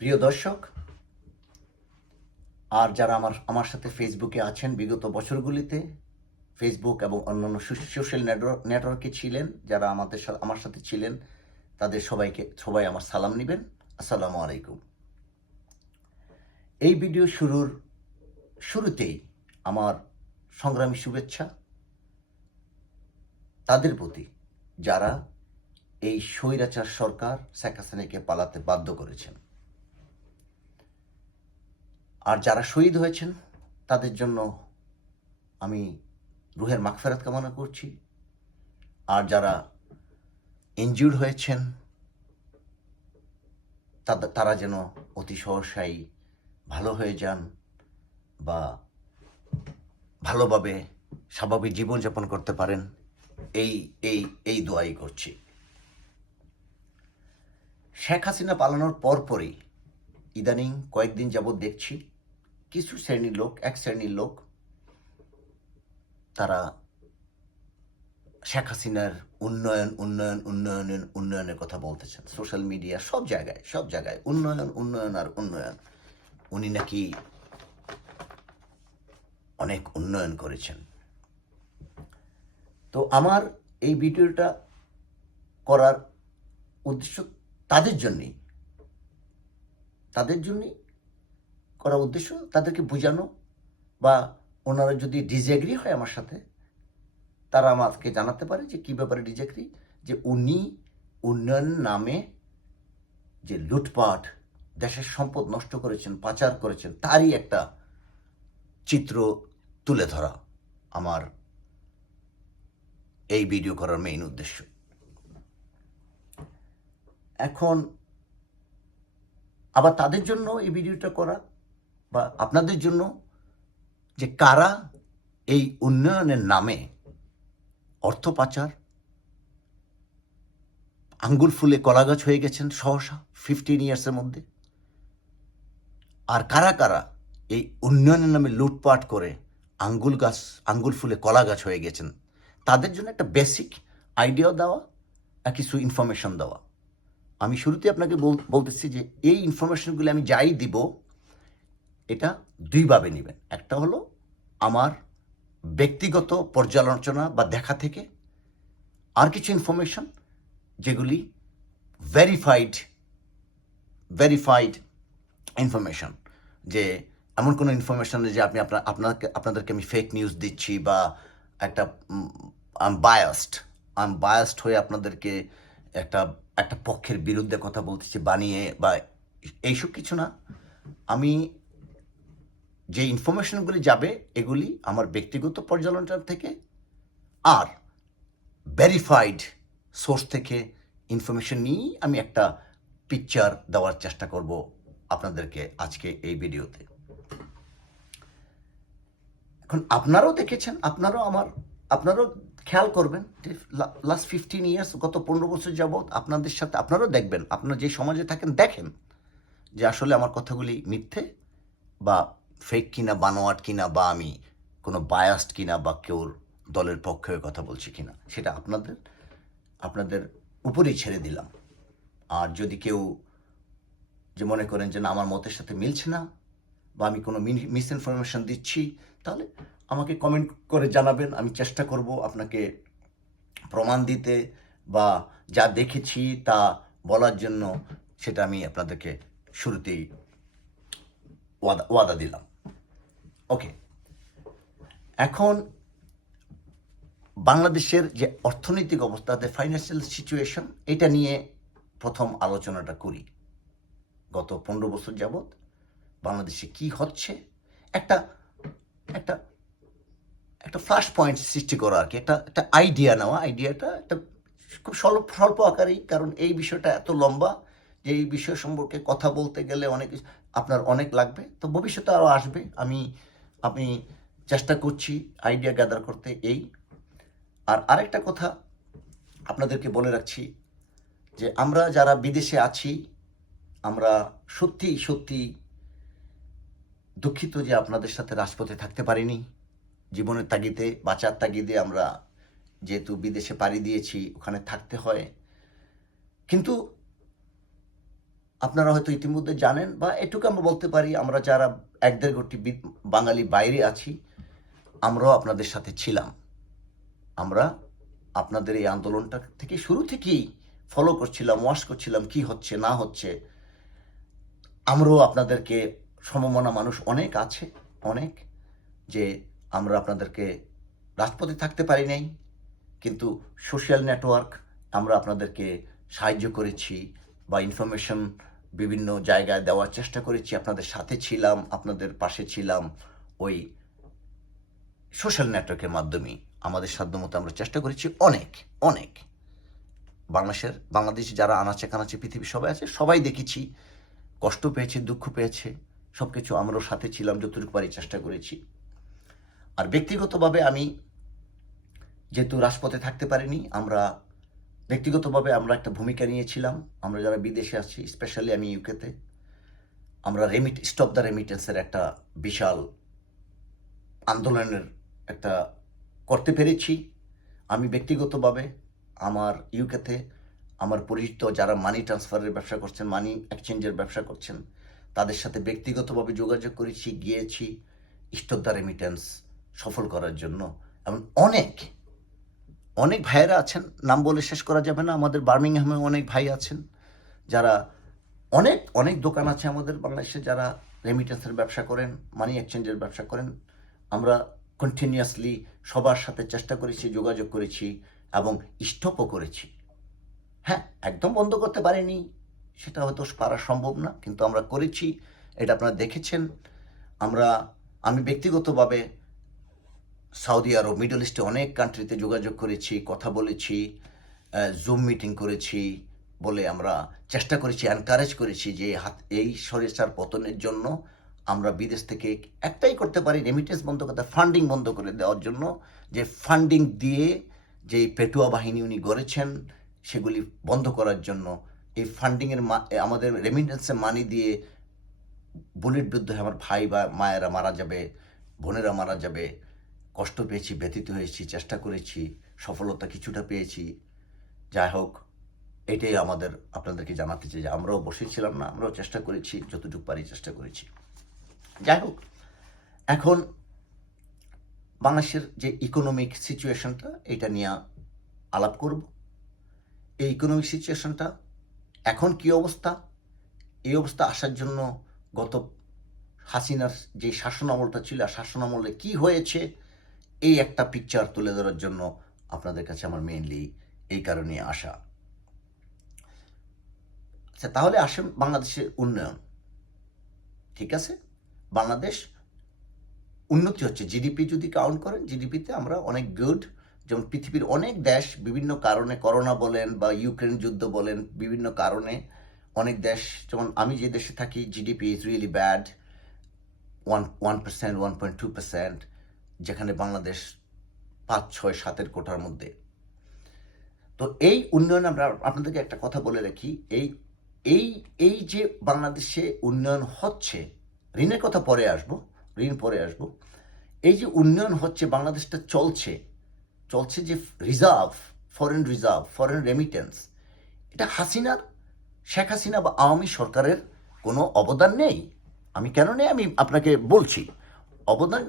প্রিয় দর্শক, আর যারা আমার সাথে ফেসবুকে আছেন বিগত বছরগুলিতে, ফেসবুক এবং অন্যান্য সোশ্যাল নেটওয়ার্কে ছিলেন, যারা আমার সাথে ছিলেন, তাদের সবাই আমার সালাম নেবেন। আসসালামু আলাইকুম। এই ভিডিও শুরুতেই আমার সংগ্রামী শুভেচ্ছা তাদের প্রতি যারা এই স্বৈরাচার সরকার শেখ হাসিনাকে পালাতে বাধ্য করেছেন, আর যারা শহীদ হয়েছেন তাদের জন্য আমি রুহের মাগফিরাত কামনা করছি। আর যারা ইনজিউর্ড হয়েছেন তারা যেন অতি সহসাই ভালো হয়ে যান বা ভালোভাবে স্বাভাবিক জীবনযাপন করতে পারেন, এই এই এই দোয়াই করছি। শেখ হাসিনা পালানোর পরপরই ইদানিং কয়েকদিন যাবৎ দেখছি কিছু এক শ্রেণীর লোক তারা শেখ হাসিনার উন্নয়নের কথা বলতেছেন। সোশ্যাল মিডিয়া সব জায়গায় উন্নয়ন আর উন্নয়ন। উনি নাকি অনেক উন্নয়ন করেছেন। তো আমার এই ভিডিওটা করার উদ্দেশ্য তাদের জন্যই করার উদ্দেশ্য তাদেরকে বোঝানো, বা ওনারা যদি ডিসএগ্রি হয় আমার সাথে, তারা আমাকে জানাতে পারে যে কী ব্যাপারে ডিসএগ্রি। যে উনি উন্নয়ন নামে যে লুটপাট, দেশের সম্পদ নষ্ট করেছেন, পাচার করেছেন, তারই একটা চিত্র তুলে ধরা আমার এই ভিডিও করার মেইন উদ্দেশ্য। এখন আবার তাদের জন্য এই ভিডিওটা করা, বা আপনাদের জন্য, যে কারা এই উন্নয়নের নামে অর্থ পাচার, আঙ্গুল ফুলে কলাগাছ হয়ে গেছেন সহসা 15 ইয়ার্সের মধ্যে, আর কারা এই উন্নয়নের নামে লুটপাট করে আঙ্গুল ফুলে কলা গাছ হয়ে গেছেন, তাদের জন্য একটা বেসিক আইডিয়া দেওয়া আর কিছু ইনফরমেশন দেওয়া। আমি শুরুতে আপনাকে বলতেছি যে এই ইনফরমেশনগুলো আমি যাই দিব, এটা দুইভাবে নেবেন। একটা হলো আমার ব্যক্তিগত পর্যালোচনা বা দেখা থেকে, আর কিছু ইনফরমেশন যেগুলি ভেরিফাইড ইনফরমেশন, যে এমন কোনো ইনফরমেশন যে আপনাদেরকে আমি ফেক নিউজ দিচ্ছি, বা একটা বায়াসড হয়ে আপনাদেরকে একটা পক্ষের বিরুদ্ধে কথা বলতেছি বানিয়ে, বা এইসব কিছু না। আমি যে ইনফরমেশনগুলি যাবে এগুলি আমার ব্যক্তিগত পর্যালোচনা থেকে আর ভেরিফাইড সোর্স থেকে ইনফরমেশন নিয়েই আমি একটা পিকচার দেওয়ার চেষ্টা করব আপনাদেরকে আজকে এই ভিডিওতে। এখন আপনারাও দেখেছেন, আপনারাও খেয়াল করবেন যে লাস্ট 15 ইয়ার্স, গত 15 বছর যাবৎ আপনাদের সাথে আপনারাও দেখবেন, আপনারা যে সমাজে থাকেন দেখেন যে আসলে আমার কথাগুলি মিথ্যে বা ফেক কিনা, বানোয়াট কিনা, বা আমি কোনো বায়াসড কিনা, বা কেউর দলের পক্ষে কথা বলছি কিনা, সেটা আপনাদের উপরেই ছেড়ে দিলাম। আর যদি কেউ যে মনে করেন যে না, আমার মতের সাথে মিলছে না, বা আমি কোনো মিস ইনফরমেশন দিচ্ছি, তাহলে আমাকে কমেন্ট করে জানাবেন। আমি চেষ্টা করব আপনাকে প্রমাণ দিতে, বা যা দেখেছি তা বলার জন্য। সেটা আমি আপনাদেরকে শুরুতেই ওয়াদা দিলাম। ওকে, এখন বাংলাদেশের যে অর্থনৈতিক অবস্থা, ফাইন্যান্সিয়াল সিচুয়েশন, এটা নিয়ে প্রথম আলোচনাটা করি। গত 15 বছর যাবৎ বাংলাদেশে কি হচ্ছে, একটা একটা একটা ফ্ল্যাশ পয়েন্ট সৃষ্টি করা আর কি, একটা আইডিয়া নেওয়া। আইডিয়াটা একটা খুব স্বল্প আকারেই, কারণ এই বিষয়টা এত লম্বা যে এই বিষয় সম্পর্কে কথা বলতে গেলে আপনার অনেক লাগবে। তো ভবিষ্যতে আরও আসবে। আমি চেষ্টা করছি আইডিয়া গ্যাদার করতে। আর আরেকটা কথা আপনাদেরকে বলে রাখছি, যে আমরা যারা বিদেশে আছি, আমরা সত্যি দুঃখিত যে আপনাদের সাথে রাজপথে থাকতে পারিনি। জীবনের তাগিদে, বাঁচার তাগিদে আমরা যেহেতু বিদেশে পাড়ি দিয়েছি, ওখানে থাকতে হয়। কিন্তু আপনারা হয়তো ইতিমধ্যে জানেন, বা এটুকু আমরা বলতে পারি, আমরা যারা 1-1.5 কোটি বাঙালি বাইরে আছি, আমরাও আপনাদের সাথে ছিলাম। আমরা আপনাদের এই আন্দোলনটা থেকে শুরু থেকেই ফলো করছিলাম, ওয়াচ করছিলাম কি হচ্ছে না হচ্ছে। আমরাও আপনাদেরকে, সমমনা মানুষ অনেক আছে, অনেক, যে আমরা আপনাদেরকে রাজপথে থাকতে পারি নাই, কিন্তু সোশ্যাল নেটওয়ার্ক আমরা আপনাদেরকে সাহায্য করেছি, বা ইনফরমেশন বিভিন্ন জায়গায় দেওয়ার চেষ্টা করেছি, আপনাদের সাথে ছিলাম, আপনাদের পাশে ছিলাম। ওই সোশ্যাল নেটওয়ার্কের মাধ্যমে আমাদের সাধ্যমতো আমরা চেষ্টা করেছি অনেক অনেক। বাংলাদেশে যারা আনাচে কানাচে পৃথিবী সবাই আছে, সবাই দেখেছি কষ্ট পেয়েছে, দুঃখ পেয়েছে, সব কিছু আমরাও সাথে ছিলাম, যতটুকু পারি চেষ্টা করেছি। আর ব্যক্তিগতভাবে আমি যেহেতু রাজপথে থাকতে পারিনি, ব্যক্তিগতভাবে আমরা একটা ভূমিকা নিয়েছিলাম। আমরা যারা বিদেশে আছি, স্পেশালি আমি ইউকেতে, আমরা স্টপ দ্য রেমিটেন্সের একটা বিশাল আন্দোলনের একটা করতে পেরেছি। আমি ব্যক্তিগতভাবে আমার ইউকেতে আমার পরিচিত যারা মানি ট্রান্সফারের ব্যবসা করছেন, মানি এক্সচেঞ্জের ব্যবসা করছেন, তাদের সাথে ব্যক্তিগতভাবে যোগাযোগ করেছি, গিয়েছি স্টপ দ্য রেমিটেন্স সফল করার জন্য। এবং অনেক অনেক ভাইয়েরা আছেন, নাম বলে শেষ করা যাবে না। আমাদের বার্মিংহামে অনেক ভাই আছেন যারা, অনেক অনেক দোকান আছে আমাদের বাংলাদেশে যারা রেমিটেন্সের ব্যবসা করেন, মানি এক্সচেঞ্জের ব্যবসা করেন। আমরা কন্টিনিউয়াসলি সবার সাথে চেষ্টা করেছি, যোগাযোগ করেছি এবং স্টপও করেছি। হ্যাঁ, একদম বন্ধ করতে পারিনি, সেটা হয়তো পারা সম্ভব না, কিন্তু আমরা করেছি, এটা আপনারা দেখেছেন। আমি ব্যক্তিগতভাবে সৌদি আরব, মিডল ইস্টে অনেক কান্ট্রিতে যোগাযোগ করেছি, কথা বলেছি, জুম মিটিং করেছি, বলে আমরা চেষ্টা করেছি, এনকারেজ করেছি যে এই স্বৈরাচার পতনের জন্য আমরা বিদেশ থেকে একটাই করতে পারি, রেমিটেন্স বন্ধ করতে, ফান্ডিং বন্ধ করে দেওয়ার জন্য। যে ফান্ডিং দিয়ে যে পেটুয়া বাহিনী উনি গড়েছেন, সেগুলি বন্ধ করার জন্য। এই ফান্ডিংয়ের আমাদের রেমিটেন্সের মানি দিয়ে বুলেট বিদ্ধ হয়ে আমার ভাই বা মায়েরা মারা যাবে, বোনেরা মারা যাবে। কষ্ট পেয়েছি, ব্যথিত হয়েছি, চেষ্টা করেছি, সফলতা কিছুটা পেয়েছি। যাই হোক, এটাই আপনাদেরকে জানাতে চাই যে আমরাও বসেছিলাম না, আমরাও চেষ্টা করেছি, যতটুকু পারি চেষ্টা করেছি। যাই হোক, এখন বাংলাদেশের যে ইকোনমিক সিচুয়েশনটা, এটা নিয়ে আলাপ করব। এই ইকোনমিক সিচুয়েশনটা এখন কি অবস্থা, এই অবস্থা আসার জন্য গত হাসিনার যে শাসন আমলটা ছিল, শাসন আমলে কি হয়েছে, এই একটা পিকচার তুলে ধরার জন্য আপনাদের কাছে আমার মেইনলি এই কারণে আসা। আচ্ছা, তাহলে আসেন বাংলাদেশের উন্নয়ন। ঠিক আছে, বাংলাদেশ উন্নতি হচ্ছে, জিডিপি যদি কাউন্ট করেন, জিডিপিতে আমরা অনেক গুড। যেমন পৃথিবীর অনেক দেশ বিভিন্ন কারণে, করোনা বলেন বা ইউক্রেন যুদ্ধ বলেন, বিভিন্ন কারণে অনেক দেশ, যেমন আমি যে দেশে থাকি, জিডিপি ইজ রিয়েলি ব্যাড, 1%, 1.2%, যেখানে বাংলাদেশ 5, 6, 7 কোটার মধ্যে। তো এই উন্নয়ন, আমরা আপনাদেরকে একটা কথা বলে রাখি, এই এই এই যে বাংলাদেশে উন্নয়ন হচ্ছে, ঋণের কথা পরে আসবো, ঋণ পরে আসবো। এই যে উন্নয়ন হচ্ছে, বাংলাদেশটা চলছে যে ফরেন রিজার্ভ, ফরেন রেমিটেন্স, এটা শেখ হাসিনা বা আওয়ামী সরকারের কোনো অবদান নেই। আমি কেন নেই, আমি আপনাকে বলছি। অবদান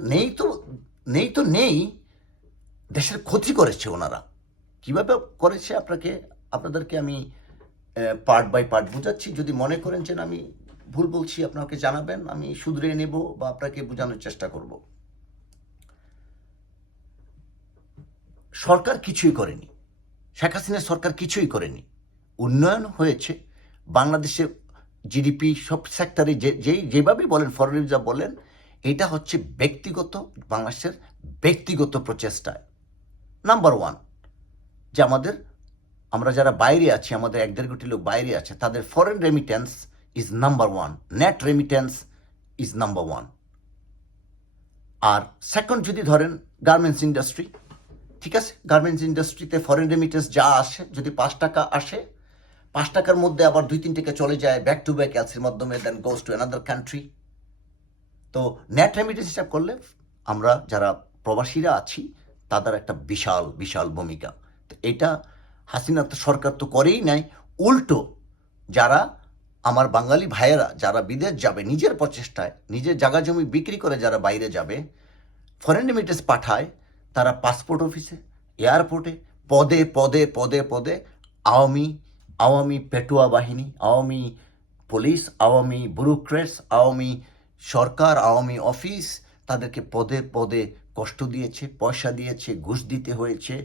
নেই, দেশের ক্ষতি করেছে ওনারা। কিভাবে করেছে আপনাদেরকে আমি পার্ট বাই পার্ট বোঝাচ্ছি। যদি মনে করেন যে আমি ভুল বলছি, আপনাকে জানাবেন, আমি শুধরে নেব বা আপনাকে বোঝানোর চেষ্টা করব। সরকার কিছুই করেনি, শেখ হাসিনার সরকার কিছুই করেনি। উন্নয়ন হয়েছে বাংলাদেশে, জিডিপি সব সেক্টরে যেভাবে বলেন, ফরেন রিজার্ভ বলেন, এটা হচ্ছে বাংলাদেশের ব্যক্তিগত প্রচেষ্টায়। নাম্বার ওয়ান, যে আমরা যারা বাইরে আছি, আমাদের 1-1.5 কোটি লোক বাইরে আছে, তাদের foreign remittance is number one, net remittance is number one. আর সেকেন্ড যদি ধরেন গার্মেন্টস ইন্ডাস্ট্রি, ঠিক আছে, গার্মেন্টস ইন্ডাস্ট্রিতে ফরেন রেমিটেন্স যা আসে, যদি 5 টাকা আসে, 5 টাকার মধ্যে আবার 2-3 টাকা চলে যায় ব্যাক টু ব্যাক এলসির মাধ্যমে, দেন গোজ টু অ্যানাদার কান্ট্রি। তো নেট রেমিটেন্স হিসাব করলে আমরা যারা প্রবাসীরা আছি, তাদের একটা বিশাল বিশাল ভূমিকা। তো এটা হাসিনা সরকার তো করেই নাই, উল্টো যারা আমার বাঙালি ভাইয়েরা যারা বিদেশ যাবে নিজের প্রচেষ্টায়, নিজের জায়গা জমি বিক্রি করে যারা বাইরে যাবে, ফরেন রেমিটেন্স পাঠায়, তারা পাসপোর্ট অফিসে, এয়ারপোর্টে পদে পদে পদে পদে আওয়ামী আওয়ামী পেটুয়া বাহিনী, আওয়ামী পুলিশ, আওয়ামী ব্যুরোক্রেটস, আওয়ামী সরকার, আওয়ামী অফিস তাদেরকে পদে পদে কষ্ট দিয়েছে, পয়সা দিয়েছে, ঘুষ দিতে হয়েছে,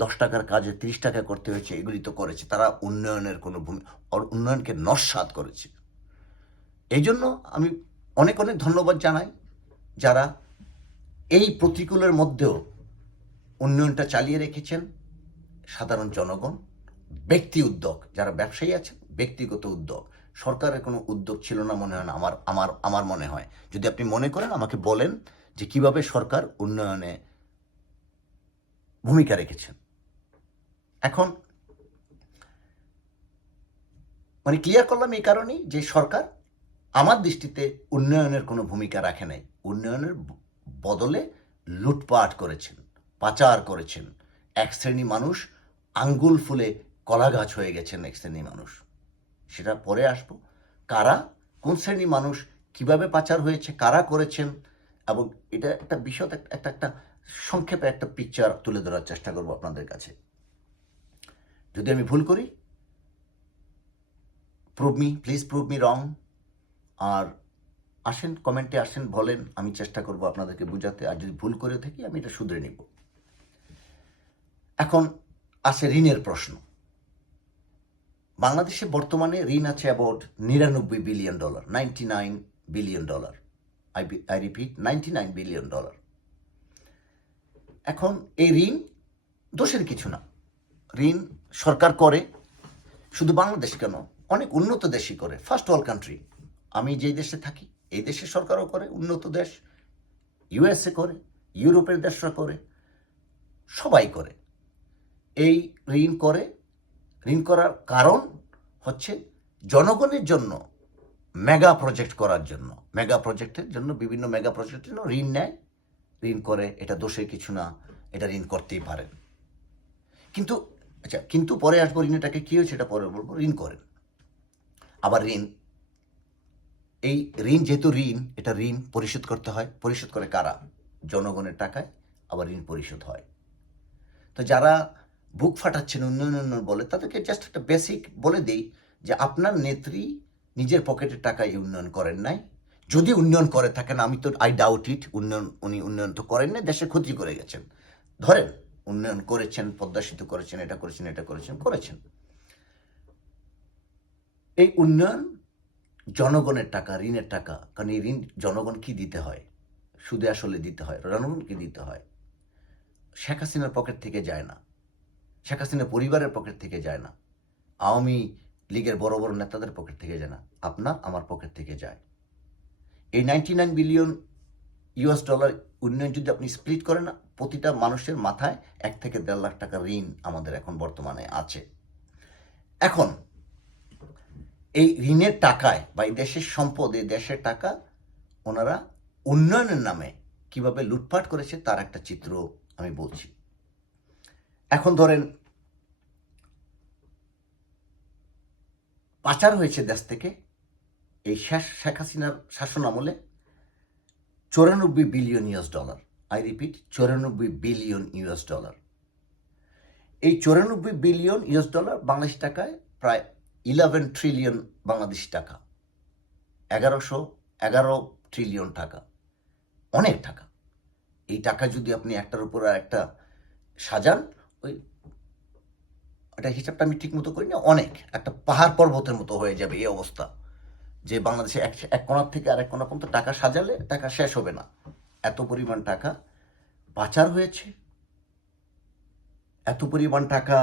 10 টাকার কাজে 30 টাকা করতে হয়েছে, এগুলি তো করেছে। তারা উন্নয়নের কোনো উন্নয়নকে নস্যাৎ করেছে। এই জন্য আমি অনেক অনেক ধন্যবাদ জানাই যারা এই প্রতিকূলের মধ্যেও উন্নয়নটা চালিয়ে রেখেছেন। সাধারণ জনগণ, ব্যক্তি উদ্যোগ, যারা ব্যবসায়ী আছেন, ব্যক্তিগত উদ্যোগ, সরকারের কোনো উদ্যোগ ছিল না মনে হয় না। আমার মনে হয়, যদি আপনি মনে করেন আমাকে বলেন যে কিভাবে সরকার উন্নয়নে ভূমিকা রেখেছেন। এখন মানে ক্লিয়ার করলাম এই কারণেই যে সরকার আমার দৃষ্টিতে উন্নয়নের কোনো ভূমিকা রাখে নাই। উন্নয়নের বদলে লুটপাট করেছেন, পাচার করেছেন। এক শ্রেণী মানুষ আঙ্গুল ফুলে কলা গাছ হয়ে গেছেন, এক শ্রেণী মানুষ। সেটা পরে আসবো, কারা, কোন শ্রেণী মানুষ, কিভাবে পাচার হয়েছে, কারা করেছেন, এবং এটা একটা বিশদ একটা সংক্ষেপে একটা পিকচার তুলে ধরার চেষ্টা করবো আপনাদের কাছে। যদি আমি ভুল করি, প্লিজ প্রুভ মি রং। আর আসেন, কমেন্টে আসেন, বলেন, আমি চেষ্টা করব আপনাদেরকে বোঝাতে। আর যদি ভুল করে থাকি আমি এটা শুধরে নিব। এখন আসে ঋণের প্রশ্ন। বাংলাদেশে বর্তমানে ঋণ আছে about $99 billion, $99 billion. I repeat, $99 billion. এখন এই ঋণ দোষের কিছু না। ঋণ সরকার করে, শুধু বাংলাদেশ কেন, অনেক উন্নত দেশই করে, ফার্স্ট ওয়ার্ল্ড কান্ট্রি। আমি যেই দেশে থাকি এই দেশের সরকারও করে, উন্নত দেশ ইউএসএ করে, ইউরোপের দেশরা করে, সবাই করে। এই ঋণ করে, ঋণ করার কারণ হচ্ছে জনগণের জন্য মেগা প্রজেক্ট করার জন্য, মেগা প্রজেক্টের জন্য, বিভিন্ন মেগা প্রজেক্টের জন্য ঋণ নেয়, ঋণ করে। এটা দোষের কিছু না, এটা ঋণ করতেই পারেন। কিন্তু আচ্ছা, কিন্তু পরে আসবো ঋণটাকে কী হয়েছে, এটা পরে বলবো। ঋণ করেন, আবার এই ঋণ যেহেতু ঋণ, এটা ঋণ পরিশোধ করতে হয়। পরিশোধ করে কারা? জনগণের টাকায় আবার ঋণ পরিশোধ হয়। তো যারা বুক ফাটাচ্ছেন উন্নয়ন বলে, তাদেরকে জাস্ট একটা বেসিক বলে দিই যে আপনার নেত্রী নিজের পকেটের টাকায় উন্নয়ন করেন নাই। যদি উন্নয়ন করে থাকেন, আমি তো আই ডাউট ইট, উনি উন্নয়ন তো করেন না, দেশের ক্ষতি করে গেছেন। ধরেন উন্নয়ন করেছেন, পদ্মা সেতু করেছেন, এটা করেছেন, এটা করেছেন। এই উন্নয়ন জনগণের টাকা, ঋণের টাকা। কারণ এই ঋণ জনগণ কি দিতে হয়, সুদে আসলে দিতে হয়, জনগণকে দিতে হয়। শেখ হাসিনার পকেট থেকে যায় না, শেখ হাসিনার পরিবারের পকেট থেকে যায় না, আওয়ামী লীগের বড় বড় নেতাদের পকেট থেকে যায় না, আপনার আমার পকেট থেকে যায়। এই $99 বিলিয়ন উন্নয়ন যদি আপনি স্প্লিট করেন না, প্রতিটা মানুষের মাথায় 1 থেকে 1.5 লাখ টাকা ঋণ আমাদের এখন বর্তমানে আছে। এখন এই ঋণের টাকায় বা এই দেশের সম্পদ, এই দেশের টাকা ওনারা উন্নয়নের নামে কিভাবে লুটপাট করেছে তার একটা চিত্র আমি বলছি। এখন ধরেন পাচার হয়েছে দেশ থেকে এই শেখ হাসিনার শাসন আমলে $94 বিলিয়ন। I repeat, $94 billion. এই $94 বিলিয়ন বাংলাদেশ টাকায় প্রায় 11 ট্রিলিয়ন বাংলাদেশি টাকা, 11 ট্রিলিয়ন টাকা, অনেক টাকা। এই টাকা যদি আপনি একটার উপর আর একটা সাজান, ওই এটা হিসাবটা আমি ঠিক মতো করি না, অনেক একটা পাহাড় পর্বতের মতো হয়ে যাবে এই অবস্থা, যে বাংলাদেশে এক কোণার থেকে আরেক কোণা পর্যন্ত টাকা সাজালে টাকা শেষ হবে না। এত পরিমাণ টাকা পাচার হয়েছে, এত পরিমাণ টাকা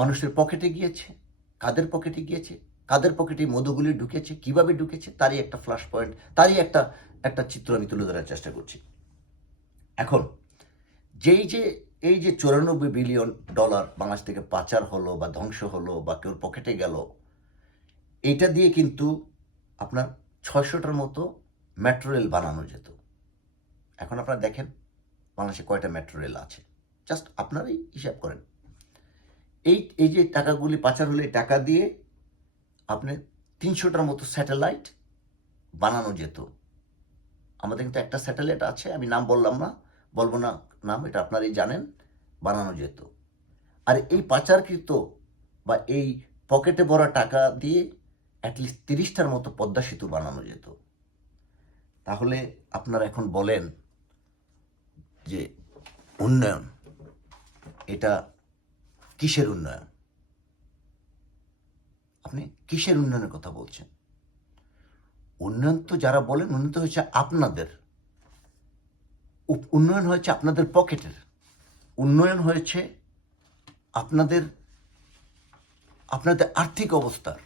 মানুষের পকেটে গিয়েছে। কাদের পকেটে গিয়েছে, কাদের পকেটে মধুগুলি ঢুকেছে, কিভাবে ঢুকেছে, তারই একটা ফ্ল্যাশ পয়েন্ট, তারই একটা চিত্র আমি তুলে ধরার চেষ্টা করছি। এখন এই যে $94 বিলিয়ন বাংলাদেশ থেকে পাচার হলো বা ধ্বংস হলো বা কেউ পকেটে গেল, এইটা দিয়ে কিন্তু আপনার 600টার মতো মেট্রো রেল বানানো যেত। এখন আপনারা দেখেন বাংলাদেশে কয়টা মেট্রো রেল আছে, জাস্ট আপনারাই হিসাব করেন। এই যে টাকাগুলি পাচার হলে এই টাকা দিয়ে আপনি 300টার মতো স্যাটেলাইট বানানো যেত। আমাদের কিন্তু একটা স্যাটেলাইট আছে, আমি নাম বলবো না নাম, এটা আপনারাই জানেন, বানানো যেত। আর এই পাচারকৃত বা এই পকেটে ভরা টাকা দিয়ে অ্যাটলিস্ট 30টার মতো পদ্মা সেতু বানানো যেত। তাহলে আপনারা এখন বলেন যে উন্নয়ন, এটা কিসের উন্নয়ন? আপনি কিসের উন্নয়নের কথা বলছেন? উন্নয়ন তো যারা বলেন উন্নয়ন তো হচ্ছে আপনাদের, উন্নয়ন হয়েছে আপনাদের পকেটের, উন্নয়ন হয়েছে আপনাদের আর্থিক অবস্থার,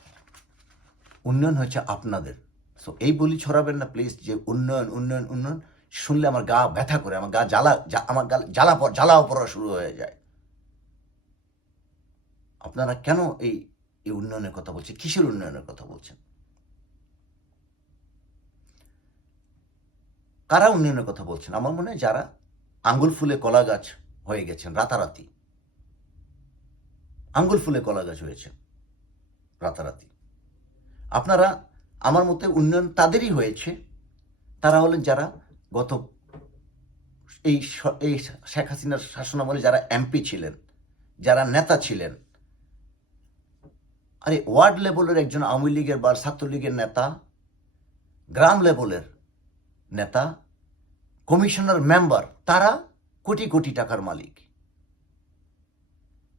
উন্নয়ন হয়েছে আপনাদের। সো এই বলি ছড়াবেন না প্লিজ যে উন্নয়ন উন্নয়ন উন্নয়ন। শুনলে আমার গা ব্যথা করে, আমার গা আমার গা জ্বালাও পড়া শুরু হয়ে যায়। আপনারা কেন এই উন্নয়নের কথা বলছেন? কিসের উন্নয়নের কথা বলছেন? কারা উন্নয়নের কথা বলছেন? আমার মনে হয় যারা আঙ্গুল ফুলে কলা গাছ হয়ে গেছেন রাতারাতি, আঙ্গুল ফুলে কলা গাছ হয়েছে রাতারাতি। আপনারা, আমার মতে উন্নয়ন তাদেরই হয়েছে, তারা হলেন যারা গত এই শেখ হাসিনার শাসনামলে যারা এমপি ছিলেন, যারা নেতা ছিলেন। আরে ওয়ার্ড লেভেলের একজন আওয়ামী লীগের বা ছাত্রলীগের নেতা, গ্রাম লেভেলের নেতা, কমিশনার মেম্বার, তারা কোটি কোটি টাকার মালিক।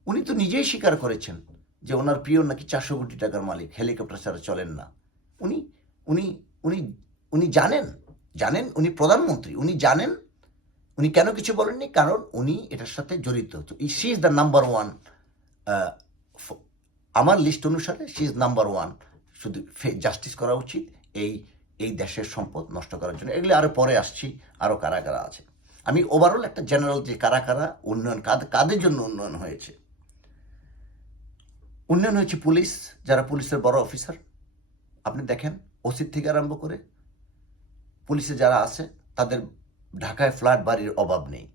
উনি তো নিজেই স্বীকার করেছেন যে ওনার প্রিয় নাকি 400 কোটি টাকার মালিক, হেলিকপ্টার ছাড়া চলেন না। উনি উনি উনি উনি জানেন উনি প্রধানমন্ত্রী, উনি জানেন। উনি কেন কিছু বলেননি? কারণ উনি এটার সাথে জড়িত। She is the number one, আমার লিস্ট অনুসারে শি ইজ নাম্বার ওয়ান। শুধু জাস্টিস করা উচিত এই দেশের সম্পদ নষ্ট করার জন্য। এগুলি আরও পরে আসছি, আরও কারা কারা আছে। আমি ওভারঅল একটা জেনারেল যে কারা কারা উন্নয়ন, কাদের জন্য উন্নয়ন হয়েছে। উন্নয়ন হয়েছে পুলিশ, যারা পুলিশের বড় অফিসার, আপনি দেখেন ওসির থেকে আরম্ভ করে পুলিশে যারা আছে তাদের ঢাকায় ফ্ল্যাট বাড়ির অভাব নেই।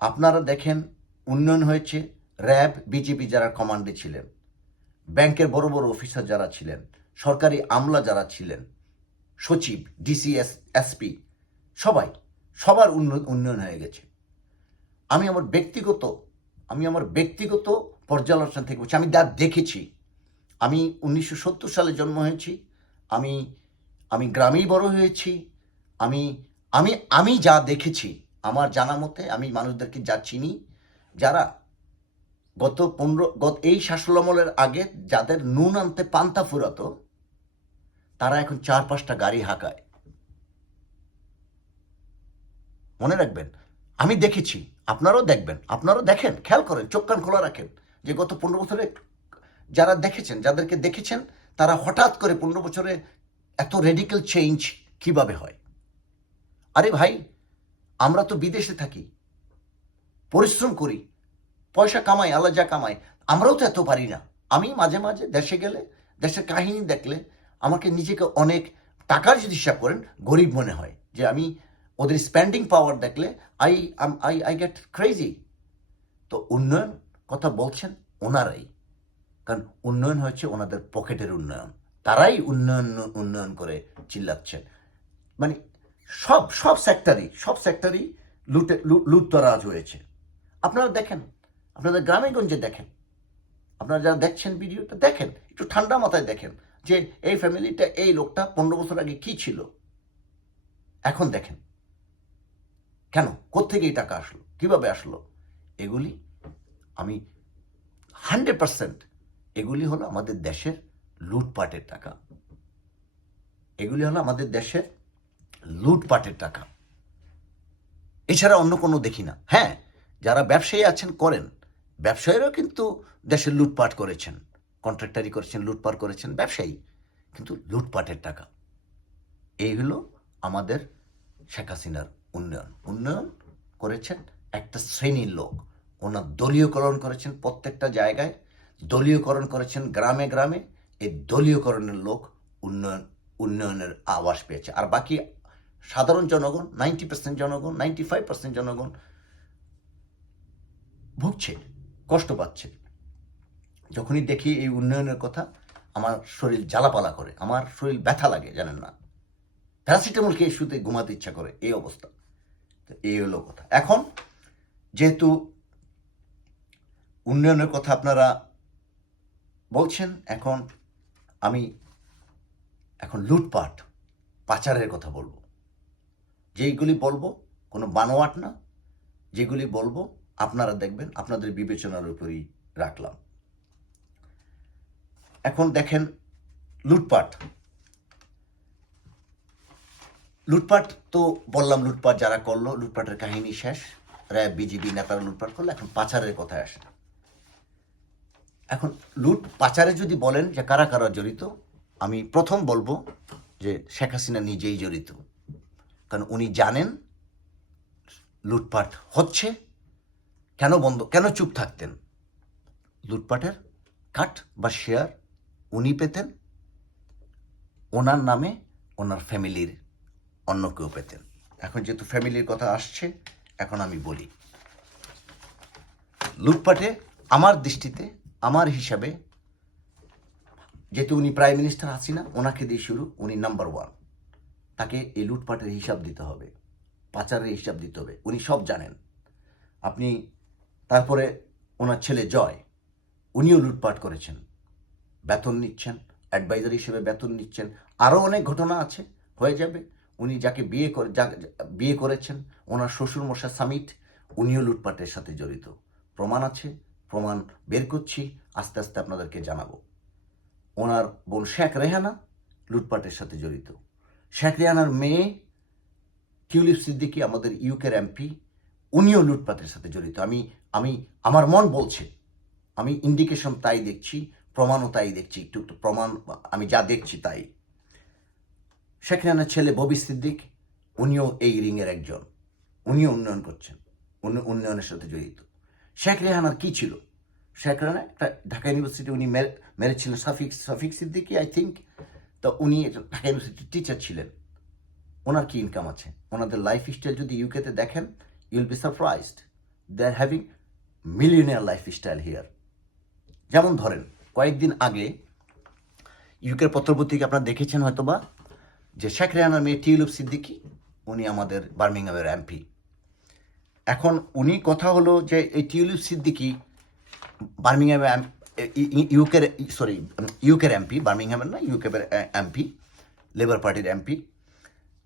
আপনারা দেখেন উন্নয়ন হয়েছে র্যাব, বিজেপি যারা কমান্ডে ছিলেন, ব্যাংকের বড় বড় অফিসার যারা ছিলেন, সরকারি আমলা যারা ছিলেন, সচিব, ডিসি, এসপি, সবার উন্নয়ন হয়ে গেছে। আমি আমার ব্যক্তিগত পর্যালোচনা থেকে বলছি, আমি যা দেখেছি। আমি 1970 সালে জন্ম হয়েছি, আমি গ্রামেই বড় হয়েছি। আমি যা দেখেছি, আমার জানা মতে, আমি মানুষদেরকে যা চিনি, যারা এই শাসনামলের আগে যাদের নুন আনতে পান্তা ফুরাতো, তারা এখন 4-5টা গাড়ি হাঁকায়। মনে রাখবেন, আমি দেখেছি, আপনারাও দেখবেন, আপনারাও দেখেন, খেয়াল করেন, চোখ কান খোলা রাখেন যে গত 15 বছরে যারা দেখেছেন, যাদেরকে দেখেছেন, তারা হঠাৎ করে 15 বছরে এত রেডিক্যাল চেঞ্জ কিভাবে হয়। আরে ভাই, আমরা তো বিদেশে থাকি, পরিশ্রম করি, পয়সা কামাই, আল্লাহ যা কামাই, আমরাও তো এত পারি না। আমি মাঝে মাঝে দেশে গেলে, দেশের কাহিনী দেখলে আমাকে নিজেকে অনেক, টাকার যদি হিসাব করেন, গরিব মনে হয়। যে আমি ওদের স্পেন্ডিং পাওয়ার দেখলে আই গেট ক্রেজি। তো উন্নয়ন কথা বলছেন ওনারাই, কারণ উন্নয়ন হয়েছে ওনাদের পকেটের উন্নয়ন। তারাই উন্নয়ন করে চিল্লাচ্ছেন। মানে সব সেক্টরই লুটতরাজ হয়েছে। আপনারা দেখেন, আপনাদের গ্রামে গঞ্জে দেখেন, আপনারা যারা দেখছেন ভিডিওটা দেখেন, একটু ঠান্ডা মাথায় দেখেন যে এই ফ্যামিলিটা, এই লোকটা 15 বছর আগে কি ছিল, এখন দেখেন কেন, কোত্থেকে এই টাকা আসলো, কিভাবে আসলো। এগুলি আমি 100%, এগুলি হলো আমাদের দেশের লুটপাটের টাকা, এগুলি হলো আমাদের দেশের লুটপাটের টাকা, এছাড়া অন্য কোনো দেখি না। হ্যাঁ, যারা ব্যবসায়ী আছেন করেন, ব্যবসায়ীরাও কিন্তু দেশের লুটপাট করেছেন, কন্ট্রাক্টারি করেছেন, লুটপাট করেছেন, ব্যবসায়ী, কিন্তু লুটপাটের টাকা। এই হলো আমাদের শেখ হাসিনার উন্নয়ন করেছেন একটা শ্রেণীর লোক। ওনার দলীয়করণ করেছেন প্রত্যেকটা জায়গায়, দলীয়করণ করেছেন গ্রামে গ্রামে। এই দলীয়করণের লোক উন্নয়নের আভাস পেয়েছে। আর বাকি সাধারণ জনগণ, 90% জনগণ, 95% জনগণ ভুগছে, কষ্ট পাচ্ছে। যখনই দেখি এই উন্নয়নের কথা আমার শরীর জ্বালাপালা করে, আমার শরীর ব্যথা লাগে, জানেন না, প্যারাসিটামল খেয়ে শুতে ঘুমাতে ইচ্ছা করে, এই অবস্থা। তো এই হলো কথা। এখন যেহেতু উন্নয়নের কথা আপনারা বলছেন, আমি এখন লুটপাট পাচারের কথা বলবো। যেইগুলি বলবো কোনো বানোয়াট না, যেগুলি বলবো আপনারা দেখবেন, আপনাদের বিবেচনার উপরই রাখলাম। এখন দেখেন লুটপাট তো বললাম, লুটপাট যারা করলো, লুটপাটের কাহিনী শেষ, র্যাব বিজিবি নেতারা লুটপাট করলো। এখন পাচারের কথায় আসে। এখন পাচারে যদি বলেন যে কারা কারা জড়িত, আমি প্রথম বলবো যে শেখ হাসিনা নিজেই জড়িত। কারণ উনি জানেন লুটপাট হচ্ছে, কেন চুপ থাকতেন? লুটপাটের কাট বা শেয়ার উনি পেতেন, ওনার নামে ওনার ফ্যামিলির অন্য কেউ পেতেন। এখন যেহেতু ফ্যামিলির কথা আসছে, এখন আমি বলি, লুটপাটে আমার দৃষ্টিতে, আমার হিসাবে, যেহেতু উনি প্রাইম মিনিস্টার হাসিনা, ওনাকে দিয়ে শুরু, উনি নাম্বার 1। তাকে এই লুটপাটের হিসাব দিতে হবে, পাচারের হিসাব দিতে হবে, উনি সব জানেন। আপনি তারপরে ওনার ছেলে জয়, উনিও লুটপাট করেছেন, বেতন নিচ্ছেন, অ্যাডভাইজার হিসেবে বেতন নিচ্ছেন। আরও অনেক ঘটনা আছে, হয়ে যাবে। উনি যাকে বিয়ে করেছেন, ওনার শ্বশুরমশাই সামিট, উনিও লুটপাটের সাথে জড়িত। প্রমাণ আছে, প্রমাণ বের করছি, আস্তে আস্তে আপনাদেরকে জানাবো। ওনার বোন শেখ রেহানা লুটপাটের সাথে জড়িত। শেখ রেহানার মেয়ে টিউলিপ সিদ্দিকী, আমাদের ইউকের এমপি, উনিও লুটপাটের সাথে জড়িত। আমি আমার মন বলছে, আমি ইন্ডিকেশন তাই দেখছি, প্রমাণও তাই দেখছি, একটু প্রমাণ আমি যা দেখছি তাই। শেখ রেহানার ছেলে ববি সিদ্দিক, উনিও এই রিংয়ের একজন, উনিও উন্নয়ন করছেন, উন্নয়নের সাথে জড়িত। শেখ রেহানার কি ছিল? শেখ রেহানা একটা ঢাকা ইউনিভার্সিটি উনি মেরেছিলেন শফিক সিদ্দিকী, আই থিঙ্ক। তো উনি ঢাকা ইউনিভার্সিটির টিচার ছিলেন। ওনার কি ইনকাম আছে? ওনাদের লাইফ স্টাইল যদি ইউকেতে দেখেন, you'll be surprised. They are having millionaire life style here. যেমন ধরেন, কয়েকদিন আগে ইউকের পত্রপত্রিকা আপনারা দেখেছেন হয়তোবা, যে শেখ রেহানার মেয়ে টিউলিপ সিদ্দিকী, উনি আমাদের বার্মিংহামের এমপি। এখন উনি কথা হলো যে এই টিউলিপ সিদ্দিকী বার্মিংহামের ইউকের এমপি, বার্মিংহামের না, ইউকের এমপি, লেবার পার্টির এমপি।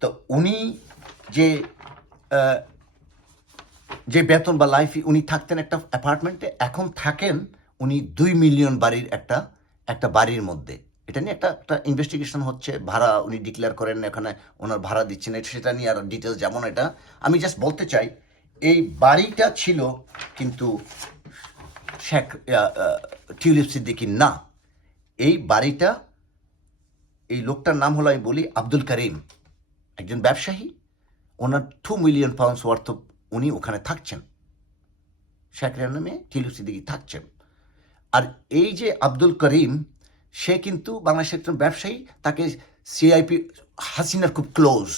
তো উনি যে বেতন বা লাইফ, উনি থাকতেন একটা অ্যাপার্টমেন্টে, এখন থাকেন উনি 2 মিলিয়ন বাড়ির একটা বাড়ির মধ্যে। এটা নিয়ে একটা ইনভেস্টিগেশন হচ্ছে, ভাড়া উনি ডিক্লেয়ার করেন না, এখানে ওনার ভাড়া দিচ্ছেন, সেটা নিয়ে আর ডিটেলস যেমন। এটা আমি জাস্ট বলতে চাই, এই বাড়িটা ছিল কিন্তু শেখ টিউলিপ সিদ্দিকীর না। এই বাড়িটা, এই লোকটার নাম হলো, আমি বলি, আব্দুল করিম, একজন ব্যবসায়ী। ওনার 2 মিলিয়ন পাউন্ডস ওয়ার্থ উনি ওখানে থাকছেন, শেখ রেহানার মেয়ে টিউলিপ সিদ্দিকী থাকছেন। আর এই যে আব্দুল করিম, সে কিন্তু বাংলাদেশের একজন ব্যবসায়ী, তাকে সিআইপি হাসিনার খুব ক্লোজ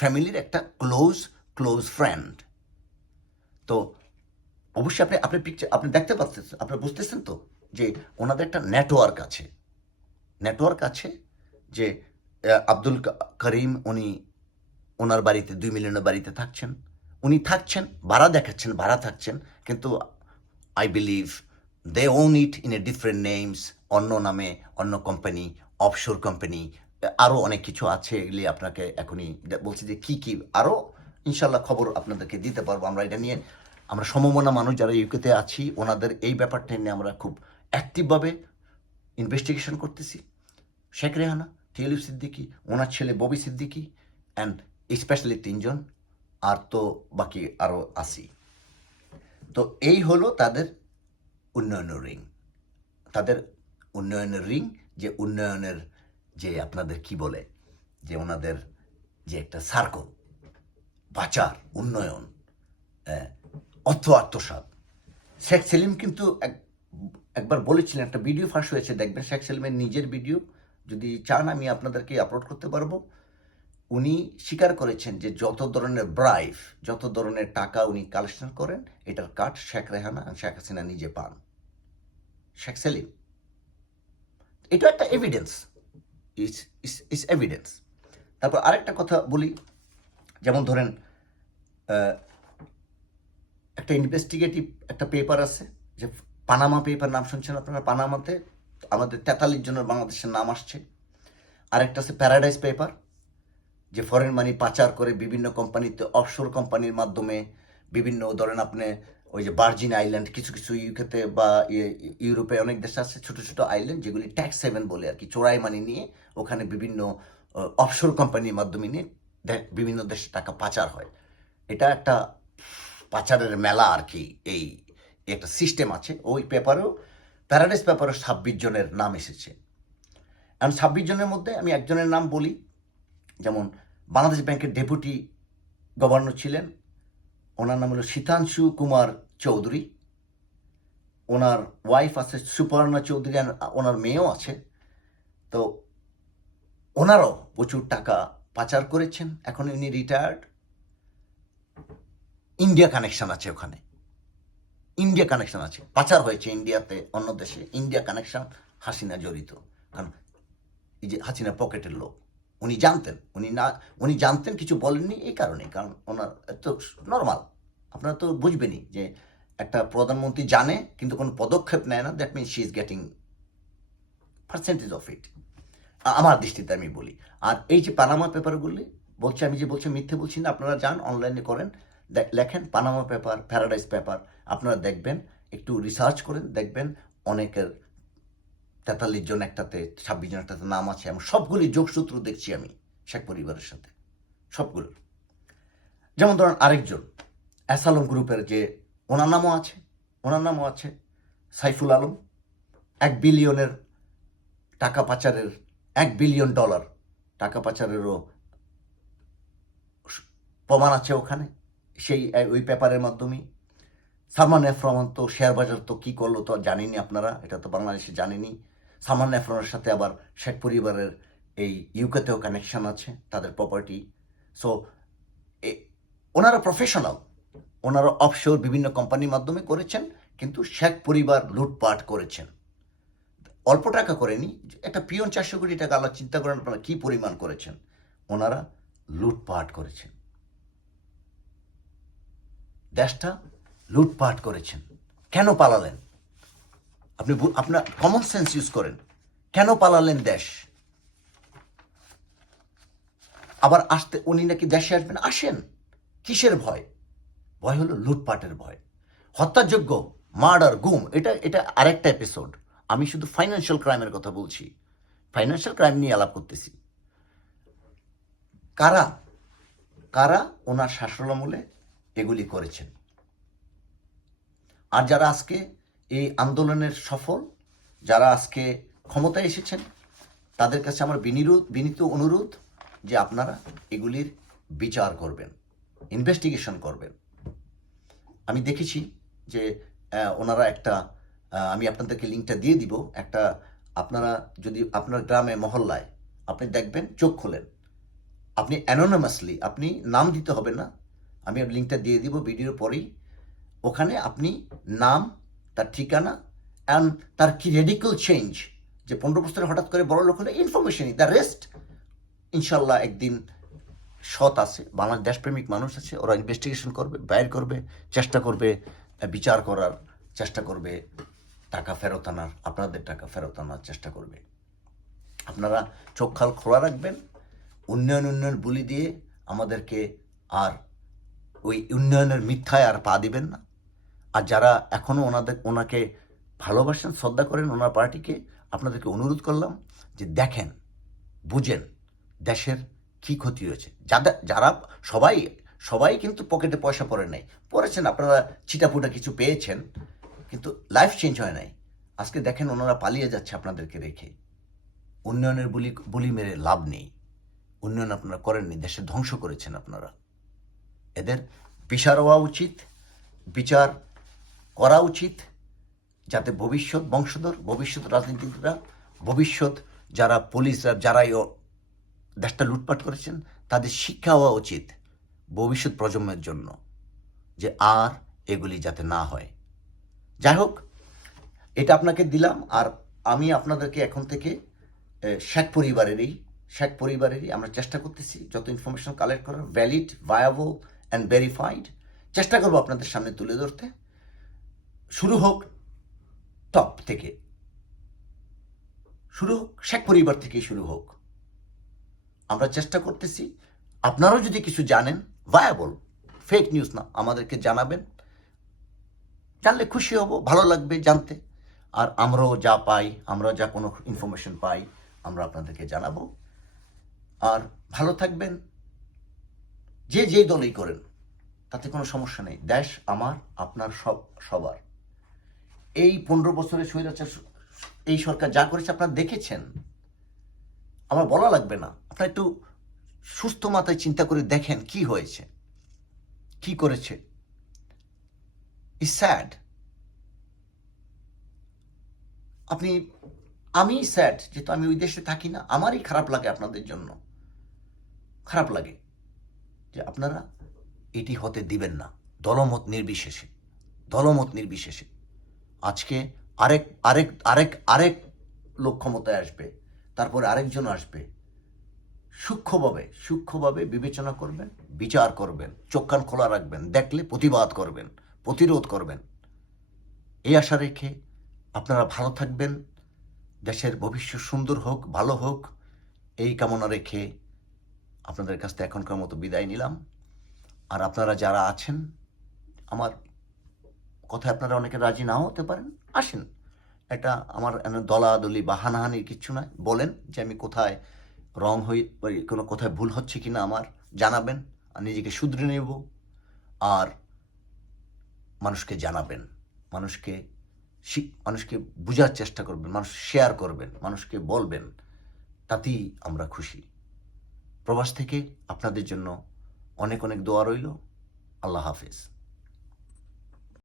ফ্যামিলির একটা ক্লোজ ফ্রেন্ড। তো অবশ্যই আপনি পিকচার আপনি দেখতে পাচ্ছেন, আপনি বুঝতেছেন তো যে ওনাদের একটা নেটওয়ার্ক আছে, যে আব্দুল করিম উনি ওনার বাড়িতে, 2 মিলিয়নের বাড়িতে থাকছেন, উনি থাকছেন, ভাড়া থাকছেন, কিন্তু I believe they own it in a different names, অন্য নামে, অন্য কোম্পানি, অফশোর কোম্পানি, আরও অনেক কিছু আছে। এগুলি আপনাকে এখনই বলছি যে কী আরও ইনশাল্লাহ খবর আপনাদেরকে দিতে পারবো। আমরা এটা নিয়ে, আমরা সমমনা মানুষ যারা ইউকেতে আছি, ওনাদের এই ব্যাপারটা নিয়ে আমরা খুব অ্যাক্টিভভাবে ইনভেস্টিগেশন করতেছি। শেখ রেহানা, টিউলিপ সিদ্দিকী, ওনার ছেলে ববি সিদ্দিকী, অ্যান্ড স্পেশালি 3 জন, আর তো বাকি আরও আসি। তো এই হলো তাদের উন্নয়নের রিং, যে উন্নয়নের যে আপনাদের কি বলে, যে ওনাদের যে একটা সার্কল, পাচার, উন্নয়ন, আত্মসাৎ। শেখ সেলিম কিন্তু একবার বলেছিলেন, একটা ভিডিও ফাঁস হয়েছে, দেখবেন শেখ সেলিমের নিজের ভিডিও, যদি চান আমি আপনাদেরকে আপলোড করতে পারবো। উনি স্বীকার করেছেন যে যত ধরনের ব্রাইব, যত ধরনের টাকা উনি কালেকশন করেন, এটার কাট শেখ রেহানা আর শেখ হাসিনা নিজে পান। শেখ সেলিম এটা একটা এভিডেন্স, ইস এভিডেন্স। তারপর আরেকটা কথা বলি, যেমন ধরেন একটা ইনভেস্টিগেটিভ একটা পেপার আছে, যে পানামা পেপার, নাম শুনছেন আপনারা? পানামাতে আমাদের 43 জনের বাংলাদেশের নাম আসছে। আরেকটা আছে প্যারাডাইস পেপার, যে ফরেন মানি পাচার করে বিভিন্ন কোম্পানিতে, অফশোর কোম্পানির মাধ্যমে বিভিন্ন, ধরেন আপনি ওই যে ভার্জিন আইল্যান্ড, কিছু কিছু ইউকেতে বা ইউরোপে অনেক দেশে আছে ছোটো ছোটো আইল্যান্ড, যেগুলি ট্যাক্স হেভেন বলে আর কি, চোরাই মানি নিয়ে ওখানে বিভিন্ন অফশোর কোম্পানির মাধ্যমে নিয়ে বিভিন্ন দেশে টাকা পাচার হয়। এটা একটা পাচারের মেলা আর কি, এই একটা সিস্টেম আছে। ওই পেপারেও, প্যারাডাইস পেপারেও 26 জনের নাম এসেছে। এখন 26 জনের মধ্যে আমি একজনের নাম বলি, যেমন বাংলাদেশ ব্যাংকের ডেপুটি গভর্নর ছিলেন, ওনার নাম হলো শীতাংশু কুমার চৌধুরী। ওনার ওয়াইফ আছে সুপর্ণা চৌধুরী, ওনার মেয়েও আছে। তো ওনারও প্রচুর টাকা পাচার করেছেন। এখন উনি রিটায়ার্ড। ইন্ডিয়া কানেকশন আছে ওখানে, ইন্ডিয়া কানেকশন আছে, পাচার হয়েছে ইন্ডিয়াতে, অন্য দেশে ইন্ডিয়া কানেকশন, হাসিনা জড়িত। কারণ এই যে হাসিনা পকেটের লোক, উনি জানতেন কিছু বলেননি এই কারণে, কারণ ওনার তো নর্মাল, আপনারা তো বুঝবেনই যে একটা প্রধানমন্ত্রী জানে কিন্তু কোনো পদক্ষেপ নেয় না, that means she is getting percentage of it, আমার দৃষ্টিতে আমি বলি। আর এই যে পানামা পেপারগুলি বলছি, আমি যে বলছি মিথ্যে বলছি না, আপনারা যান অনলাইনে করেন, লেখেন পানামা পেপার, প্যারাডাইস পেপার, আপনারা দেখবেন, একটু রিসার্চ করেন, দেখবেন অনেকের 43 জন একটাতে, 26 জন একটাতে নাম আছে, এবং সবগুলি যোগসূত্র দেখছি আমি শেখ পরিবারের সাথে, সবগুলো। যেমন ধরেন আরেকজন অ্যাসালম গ্রুপের, যে ওনার নামও আছে সাইফুল আলম, 1 বিলিয়নের টাকা পাচারের, $1 বিলিয়ন টাকা পাচারেরও প্রমাণ আছে ওখানে, সেই ওই পেপারের মাধ্যমেই। সালমান এফ রহমান তো শেয়ার বাজার তো কী করলো তো জানিনি আপনারা, এটা তো বাংলাদেশে জানিনি। সালমান এফ রহমানের সাথে আবার শেখ পরিবারের এই ইউকেতেও কানেকশন আছে, তাদের প্রপার্টি। সো ওনারা প্রফেশনাল, ওনারা অফশোর বিভিন্ন কোম্পানির মাধ্যমে করেছেন, কিন্তু শেখ পরিবার লুটপাট করেছেন। অল্প টাকা করেনি, একটা পিয়ন 400 কোটি টাকা, আল্লাহ চিন্তা করেন আপনারা কী পরিমাণ করেছেন। ওনারা লুটপাট করেছেন, দেশটা লুটপাট করেছেন। কেন পালালেন? আপনার কমন সেন্স ইউজ করেন, কেন পালালেন দেশ? আবার উনি নাকি দেশে আসবেন, আসেন, কিসের ভয়? ভয় হলো লুটপাটের ভয়, হত্যাযোগ্য, মার্ডার, গুম। এটা আরেকটা এপিসোড। আমি শুধু ফাইন্যান্সিয়াল ক্রাইমের কথা বলছি, ফাইন্যান্সিয়াল ক্রাইম নিয়ে আলাপ করতেছি। কারা কারা ওনার শাসনামলে এগুলি করেছেন? আর যারা আজকে এই আন্দোলনের সফল, যারা আজকে ক্ষমতায় এসেছেন, তাদের কাছে আমার বিনীত অনুরোধ যে আপনারা এগুলির বিচার করবেন, ইনভেস্টিগেশন করবেন। আমি দেখেছি যে ওনারা একটা, আমি আপনাদেরকে লিঙ্কটা দিয়ে দিব, একটা, আপনারা যদি আপনার গ্রামে মহল্লায় আপনি দেখবেন, চোখ খোলেন, আপনি অ্যানোনিমাসলি, আপনি নাম দিতে হবে না, আমি লিঙ্কটা দিয়ে দিব ভিডিওর পরেই। ওখানে আপনি নাম, তার ঠিকানা, অ্যান্ড তার কি রেডিক্যাল চেঞ্জ, যে 15 বছরে হঠাৎ করে বড় লোক হলে, ইনফরমেশনই, দ্য রেস্ট ইনশাল্লাহ একদিন সৎ আছে, বাংলাদেশ দেশপ্রেমিক মানুষ আছে, ওরা ইনভেস্টিগেশন করবে, বাইর করবে, চেষ্টা করবে, বিচার করার চেষ্টা করবে, টাকা ফেরত আনার, আপনাদের টাকা ফেরত আনার চেষ্টা করবে। আপনারা চোখ খাল খোলা রাখবেন, উন্নয়ন বুলি দিয়ে আমাদেরকে আর ওই উন্নয়নের মিথ্যায় আর পা দিবেন না। আর যারা এখনও ওনাকে ভালোবাসেন, শ্রদ্ধা করেন, ওনার পার্টিকে, আপনাদেরকে অনুরোধ করলাম যে দেখেন, বুঝেন দেশের কি ক্ষতি হয়েছে। যারা সবাই কিন্তু পকেটে পয়সা পড়ে নাই, পড়েছেন, আপনারা ছিটাফুটা কিছু পেয়েছেন, কিন্তু লাইফ চেঞ্জ হয় নাই। আজকে দেখেন ওনারা পালিয়ে যাচ্ছে আপনাদেরকে রেখে। উন্নয়নের বুলি মেরে লাভ নেই, উন্নয়ন আপনারা করেননি, দেশে ধ্বংস করেছেন আপনারা। এদের বিচার হওয়া উচিত, বিচার করা উচিত, যাতে ভবিষ্যৎ বংশধর, ভবিষ্যৎ রাজনীতিকরা, ভবিষ্যৎ যারা পুলিশরা, যারাই দেশটা লুটপাট করেছেন, তাদের শিক্ষা হওয়া উচিত ভবিষ্যৎ প্রজন্মের জন্য, যে আর এগুলি যাতে না হয়। যাই হোক, এটা আপনাকে দিলাম। আর আমি আপনাদেরকে এখন থেকে শেখ পরিবারেরই আমরা চেষ্টা করতেছি যত ইনফরমেশন কালেক্ট করার, ভ্যালিড, ভায়াবল অ্যান্ড ভেরিফাইড চেষ্টা করবো আপনাদের সামনে তুলে ধরতে। শুরু হোক টপ থেকে, শুরু হোক শেখ পরিবার থেকেই শুরু হোক। আমরা চেষ্টা করতেছি, আপনারাও যদি কিছু জানেন, ভায়াবল, ফেক নিউজ না, আমাদেরকে জানাবেন। জানলে খুশি হব, ভালো লাগবে জানতে। আর আমরাও যা পাই, আমরা যা কোনো ইনফরমেশন পাই, আমরা আপনাদেরকে জানাবো। আর ভালো থাকবেন, যে যে দলই করেন তাতে কোনো সমস্যা নেই। দেশ আমার, আপনার, সবার। এই 15 বছরে স্বৈরাচার এই সরকার যা করেছে আপনারা দেখেছেন, আমার বলা লাগবে না। আপনারা একটু সুস্থ মাথায় চিন্তা করে দেখেন কি হয়েছে, কি করেছে। It's sad. আমি স্যাড, যেহেতু আমি ওই দেশে থাকি না, আমারই খারাপ লাগে, আপনাদের জন্য খারাপ লাগে যে আপনারা এটি হতে দিবেন না। দলমত নির্বিশেষে আজকে আরেক আরেক আরেক আরেক লোক ক্ষমতায় আসবে, তারপরে আরেকজন আসবে। সূক্ষ্মভাবে বিবেচনা করবেন, বিচার করবেন, চোখ কান খোলা রাখবেন, দেখলে প্রতিবাদ করবেন, প্রতিরোধ করবেন। এই আশা রেখে আপনারা ভালো থাকবেন, দেশের ভবিষ্যৎ সুন্দর হোক, ভালো হোক, এই কামনা রেখে আপনাদের কাছ থেকে এখনকার মতো বিদায় নিলাম। আর আপনারা যারা আছেন, আমার কথায় আপনারা অনেকে রাজি নাও হতে পারেন, আসেন। এটা আমার দলাদলি বা হানাহানির কিচ্ছু নয়। বলেন যে আমি কোথায় রং হই, কোনো কোথায় ভুল হচ্ছে কিনা আমার জানাবেন, আর নিজেকে শুধরে নেব। আর মানুষকে জানাবেন, মানুষকে বোঝার চেষ্টা করবেন, মানুষ শেয়ার করবেন, মানুষকে বলবেন, তাতেই আমরা খুশি। প্রবাস থেকে আপনাদের জন্য অনেক অনেক দোয়া রইল। আল্লাহ হাফেজ।